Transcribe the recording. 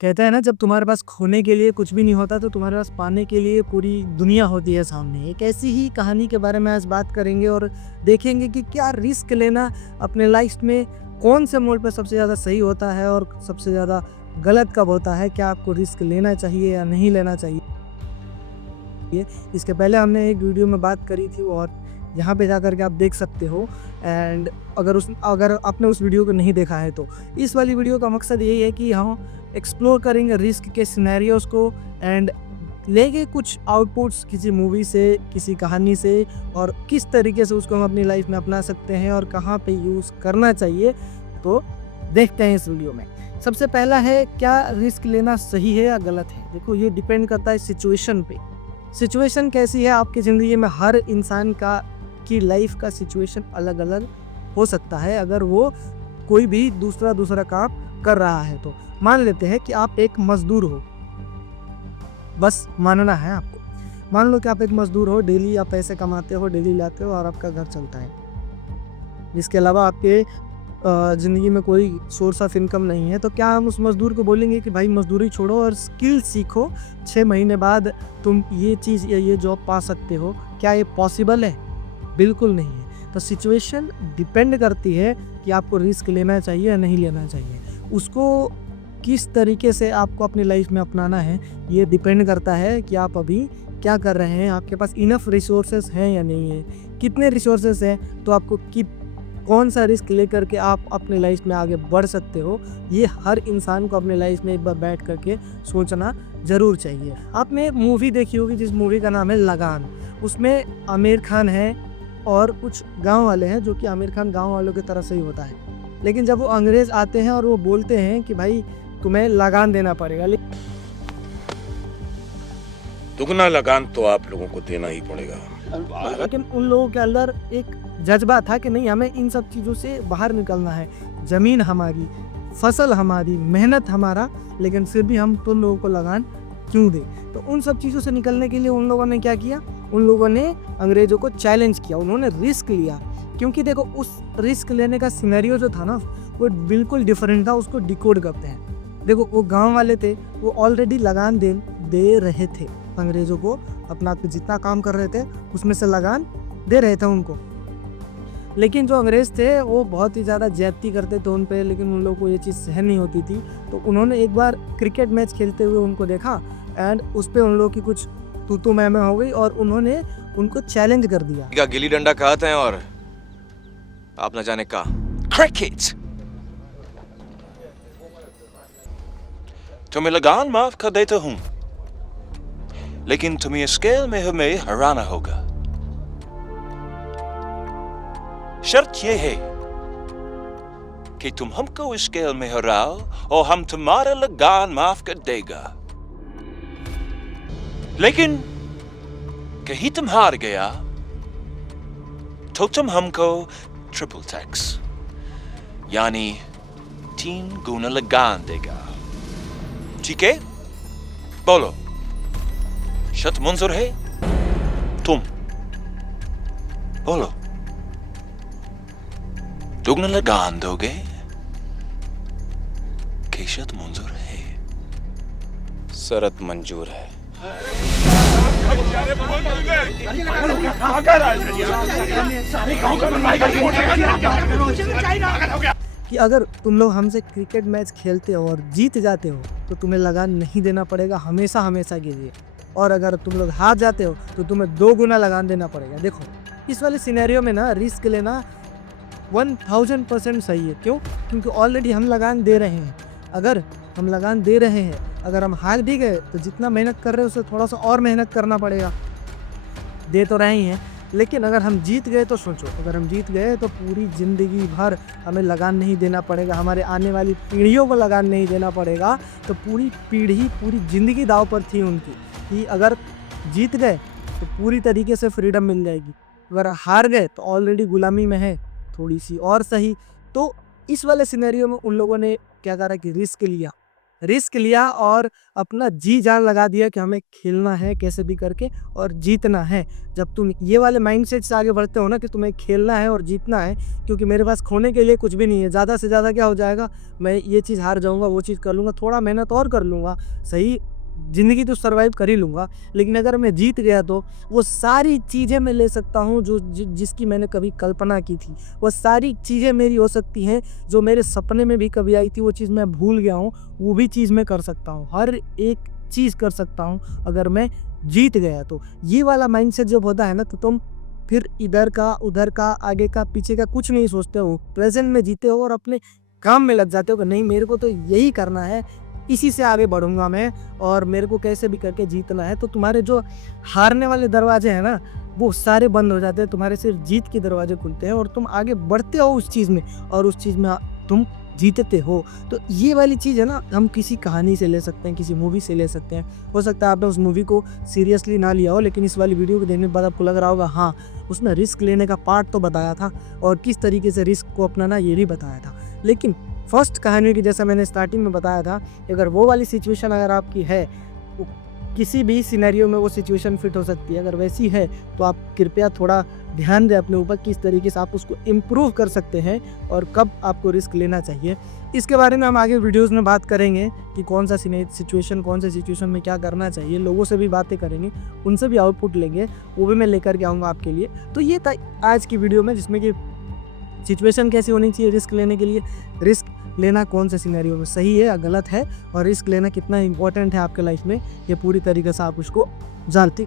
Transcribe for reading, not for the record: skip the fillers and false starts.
कहते हैं ना, जब तुम्हारे पास खोने के लिए कुछ भी नहीं होता तो तुम्हारे पास पाने के लिए पूरी दुनिया होती है सामने। एक ऐसी ही कहानी के बारे में आज बात करेंगे और देखेंगे कि क्या रिस्क लेना अपने लाइफ में कौन से मोड़ पर सबसे ज़्यादा सही होता है और सबसे ज़्यादा गलत कब होता है। क्या आपको रिस्क लेना चाहिए या नहीं लेना चाहिए। इसके पहले हमने एक वीडियो में बात करी थी और यहाँ पे जाकर के आप देख सकते हो। एंड अगर आपने उस वीडियो को नहीं देखा है तो इस वाली वीडियो का मकसद यही है कि हम एक्सप्लोर करेंगे रिस्क के सिनेरियोस को एंड लेंगे कुछ आउटपुट्स किसी मूवी से, किसी कहानी से, और किस तरीके से उसको हम अपनी लाइफ में अपना सकते हैं और कहाँ पे यूज़ करना चाहिए। तो देखते हैं इस वीडियो में। सबसे पहला है, क्या रिस्क लेना सही है या गलत है। देखो, ये डिपेंड करता है सिचुएशन पे। सिचुएशन कैसी है आपकी ज़िंदगी में, हर इंसान की लाइफ का सिचुएशन अलग अलग हो सकता है। अगर वो कोई भी दूसरा काम कर रहा है तो मान लेते हैं कि आप एक मजदूर हो, बस मानना है आपको। मान लो कि आप एक मजदूर हो, डेली आप पैसे कमाते हो, डेली लाते हो और आपका घर चलता है। इसके अलावा आपके ज़िंदगी में कोई सोर्स ऑफ इनकम नहीं है। तो क्या हम उस मज़दूर को बोलेंगे कि भाई मज़दूरी छोड़ो और स्किल सीखो, 6 महीने बाद तुम ये चीज़ या ये जॉब पा सकते हो। क्या ये पॉसिबल है? बिल्कुल नहीं है। तो सिचुएशन डिपेंड करती है कि आपको रिस्क लेना चाहिए या नहीं लेना चाहिए। उसको किस तरीके से आपको अपनी लाइफ में अपनाना है, ये डिपेंड करता है कि आप अभी क्या कर रहे हैं, आपके पास इनफ रिसोर्सेज हैं या नहीं है। कितने रिसोर्सेज हैं तो आपको कौन सा रिस्क लेकर के आप अपने लाइफ में आगे बढ़ सकते हो, ये हर इंसान को अपने लाइफ में एक बार बैठ करके सोचना ज़रूर चाहिए। आपने एक मूवी देखी होगी जिस मूवी का नाम है लगान। उसमें आमिर खान है और कुछ गांव वाले हैं, जो कि आमिर खान गांव वालों की तरह से ही होता है। लेकिन जब वो अंग्रेज़ आते हैं और वो बोलते हैं कि भाई तुम्हें लगान देना पड़ेगा, दुगना लगान तो आप लोगों को देना ही पड़ेगा। लेकिन उन लोगों के अंदर एक जज्बा था कि नहीं, हमें इन सब चीज़ों से बाहर निकलना है। ज़मीन हमारी, फसल हमारी, मेहनत हमारा, लेकिन फिर भी हम तुम लोगों को लगान क्यों दें। तो उन सब चीज़ों से निकलने के लिए उन लोगों ने क्या किया, उन लोगों ने अंग्रेज़ों को चैलेंज किया, उन्होंने रिस्क लिया। क्योंकि देखो, उस रिस्क लेने का सिनेरियो जो था ना, वो बिल्कुल डिफरेंट था। उसको डिकोड करते हैं। देखो, वो गाँव वाले थे, वो ऑलरेडी लगान दे रहे थे अंग्रेज़ों को। अपना जितना काम कर रहे थे उसमें से लगान दे रहे थे उनको। लेकिन जो अंग्रेज़ थे वो बहुत ही ज़्यादा ज्यादती करते थे उन पे, लेकिन उन लोगों को ये चीज़ सहन नहीं होती थी। तो उन्होंने एक बार क्रिकेट मैच खेलते हुए उनको देखा एंड उस पर उन लोगों की कुछ तू मैं हो गई और उन्होंने उनको चैलेंज कर दिया। गिल्ली डंडा कहते हैं और आप न जाने का क्रिकेट। तुम्हें लगान माफ कर देता हूं, लेकिन तुम्हें स्केल में हमें हराना होगा। शर्त यह है कि तुम हमको स्केल में हराओ और हम तुम्हारा लगान माफ कर देगा। लेकिन कहीं तुम हार गया तो तुम हमको ट्रिपल टैक्स यानी 3 गुना लगान देगा। ठीक है? बोलो, शर्त मंजूर है? तुम बोलो, दुगना लगान दोगे कि शर्त मंजूर है? शर्त मंजूर है। कि अगर तुम लोग हमसे क्रिकेट मैच खेलते हो और जीत जाते हो तो तुम्हें लगान नहीं देना पड़ेगा हमेशा के लिए, और अगर तुम लोग हार जाते हो तो तुम्हें 2 गुना लगान देना पड़ेगा। देखो, इस वाले सिनेरियो में ना रिस्क लेना 1000% सही है। क्यों? क्योंकि ऑलरेडी हम लगान दे रहे हैं। अगर हम लगान दे रहे हैं, अगर हम हार भी गए तो जितना मेहनत कर रहे हैं उससे थोड़ा सा और मेहनत करना पड़ेगा। दे तो रहे ही हैं, लेकिन अगर हम जीत गए तो सोचो, अगर हम जीत गए तो पूरी ज़िंदगी भर हमें लगान नहीं देना पड़ेगा, हमारे आने वाली पीढ़ियों को लगान नहीं देना पड़ेगा। तो पूरी पीढ़ी, पूरी ज़िंदगी दाव पर थी उनकी कि अगर जीत गए तो पूरी तरीके से फ्रीडम मिल जाएगी, अगर हार गए तो ऑलरेडी गुलामी में है, थोड़ी सी और सही। तो इस वाले सिनेरियो में उन लोगों ने क्या करा कि रिस्क लिया रिस्क लिया और अपना जी जान लगा दिया कि हमें खेलना है कैसे भी करके और जीतना है। जब तुम ये वाले माइंडसेट से आगे बढ़ते हो ना कि तुम्हें खेलना है और जीतना है, क्योंकि मेरे पास खोने के लिए कुछ भी नहीं है, ज़्यादा से ज़्यादा क्या हो जाएगा, मैं ये चीज़ हार जाऊँगा, वो चीज़ कर लूँगा, थोड़ा मेहनत और कर लूँगा, सही ज़िंदगी तो सर्वाइव कर ही लूँगा। लेकिन अगर मैं जीत गया तो वो सारी चीज़ें मैं ले सकता हूँ जो जिसकी मैंने कभी कल्पना की थी। वो सारी चीज़ें मेरी हो सकती हैं जो मेरे सपने में भी कभी आई थी, वो चीज़ मैं भूल गया हूँ, वो भी चीज़ मैं कर सकता हूँ। हर एक चीज़ कर सकता हूँ अगर मैं जीत गया तो। ये वाला माइंडसेट जब होता है ना तो तुम फिर इधर का, उधर का, आगे का, पीछे का कुछ नहीं सोचते हो। प्रेज़ेंट में जीते हो और अपने काम में लग जाते हो कि नहीं मेरे को तो यही करना है, इसी से आगे बढ़ूँगा मैं और मेरे को कैसे भी करके जीतना है। तो तुम्हारे जो हारने वाले दरवाजे हैं ना, वो सारे बंद हो जाते हैं, तुम्हारे सिर्फ जीत के दरवाजे खुलते हैं और तुम आगे बढ़ते हो उस चीज़ में और उस चीज़ में तुम जीतते हो। तो ये वाली चीज़ है ना, हम किसी कहानी से ले सकते हैं, किसी मूवी से ले सकते हैं। हो सकता है आपने उस मूवी को सीरियसली ना लिया हो, लेकिन इस वाली वीडियो को देखने के बाद आपको लग रहा होगा हाँ, उसमें रिस्क लेने का पार्ट तो बताया था और किस तरीके से रिस्क को अपनाना ये भी बताया था। लेकिन फर्स्ट कहानी की जैसा मैंने स्टार्टिंग में बताया था, अगर वो वाली सिचुएशन अगर आपकी है, तो किसी भी सिनेरियो में वो सिचुएशन फिट हो सकती है। अगर वैसी है तो आप कृपया थोड़ा ध्यान दें अपने ऊपर, किस तरीके से आप उसको इम्प्रूव कर सकते हैं और कब आपको रिस्क लेना चाहिए। इसके बारे में हम आगे वीडियोस में बात करेंगे कि कौन सा सिचुएशन, कौन से सिचुएशन में क्या करना चाहिए। लोगों से भी बातें करेंगे, उनसे भी आउटपुट लेंगे, वो भी मैं लेकर के आऊँगा आपके लिए। तो ये था आज की वीडियो में, जिसमें कि सिचुएशन कैसी होनी चाहिए रिस्क लेने के लिए, रिस्क लेना कौन से सिनेरियो में सही है या गलत है और रिस्क लेना कितना इंपॉर्टेंट है आपके लाइफ में, ये पूरी तरीके से आप उसको जानते